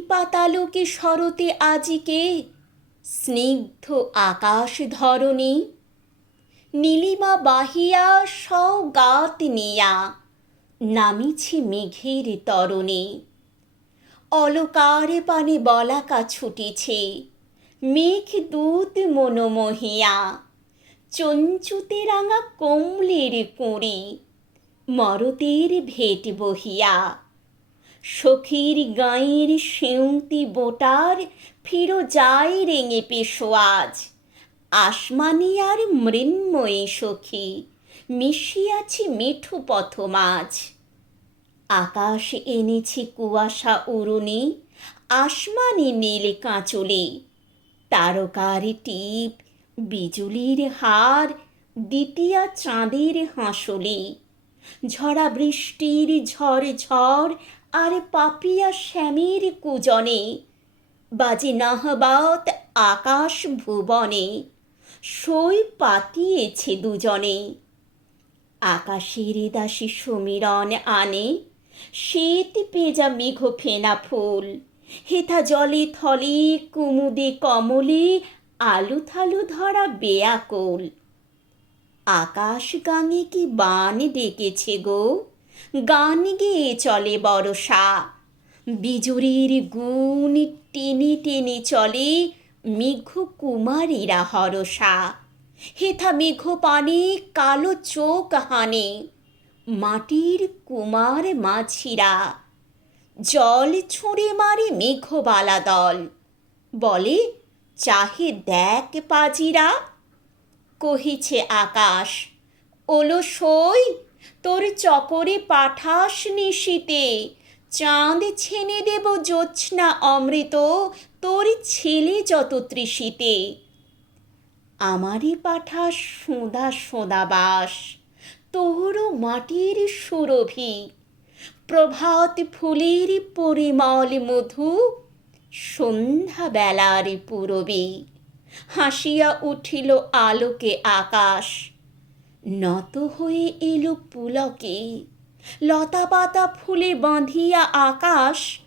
পাতালোকে শরতে আজিকে স্নিগ্ধ আকাশ ধরণী। নীলিমা বাহিয়া সৌগাত নিয়া, নামিছে মেঘের তরণে। অলকার পানে বলাকা ছুটিছে, মেঘ দূত মনোমহিয়া। চঞ্চুতে রাঙা কমলের কুঁড়ি, মরতের ভেট বহিয়া। সখীর গাঁয়ের সেউতি বোটার ফিরো যায় রেঙে পেশোয়াজ আসমানি আর মৃন্ময়ী সখী, মিশিয়াছি মিঠু পথ মাছ আকাশ এনেছি কুয়াশা উড়ুনি, আসমানি নীল কাঁচলে। তারকার টিপ, বিজুলির হার, দ্বিতীয়া চাঁদের হাঁসলি। ঝরা বৃষ্টির ঝড় ঝড় আর পাপিয়া শ্যামের কুজনে, বাজে নাহবাত আকাশ ভুবনে, সই পাতিয়েছে দুজনে। আকাশের দাসী সমীরণ আনে শীত পেঁজা মেঘ ফেনা ফুল। হেথা জলে থলে, কুমুদে কমলে আলু থালু ধরা বেয়াকুল। আকাশ গাঙে কি বান ডেকেছে গো? গান গেয়ে চলে বরষা বিজুরির গুণ টেনে টেনে চলে মেঘ কুমারীরা হরসা হেথা মেঘ পানে কালো চোখ হানে মাটির কুমার মাছিরা। জল ছুঁড়ে মারে মেঘবালা দল। বলে, চাহে দেখ পাজিরা? কহিছে আকাশ, ওলো সই তোর চকরে পাঠাস নিশীতে। চাঁদ ছেনে দেব জ্যোৎস্না অমৃত তোর ছেলে যত তৃষিতে। আমারই পাঠাস সোঁদা সোঁদা বাস তোরও মাটির সুরভি। প্রভাত ফুলের পরিমল মধু সন্ধ্যা বেলার পুরবী। হাসিয়া উঠিল আলোকে আকাশ নত হয়ে এলো পুলকে। লতা পাতা ফুলে বাঁধিয়া আকাশ,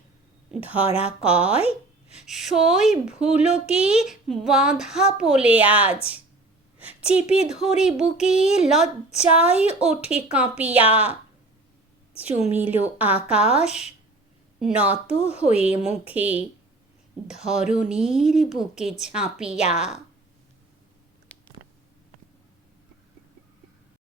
ধরা কয়, সই ভুলকে বাঁধা পোলে আজ। চেপে ধরে বুকে লজ্জায় ওঠে কাঁপিয়া। চুমিল আকাশ, নত হয়ে মুখে, ধরণীর বুকে ঝাঁপিয়া।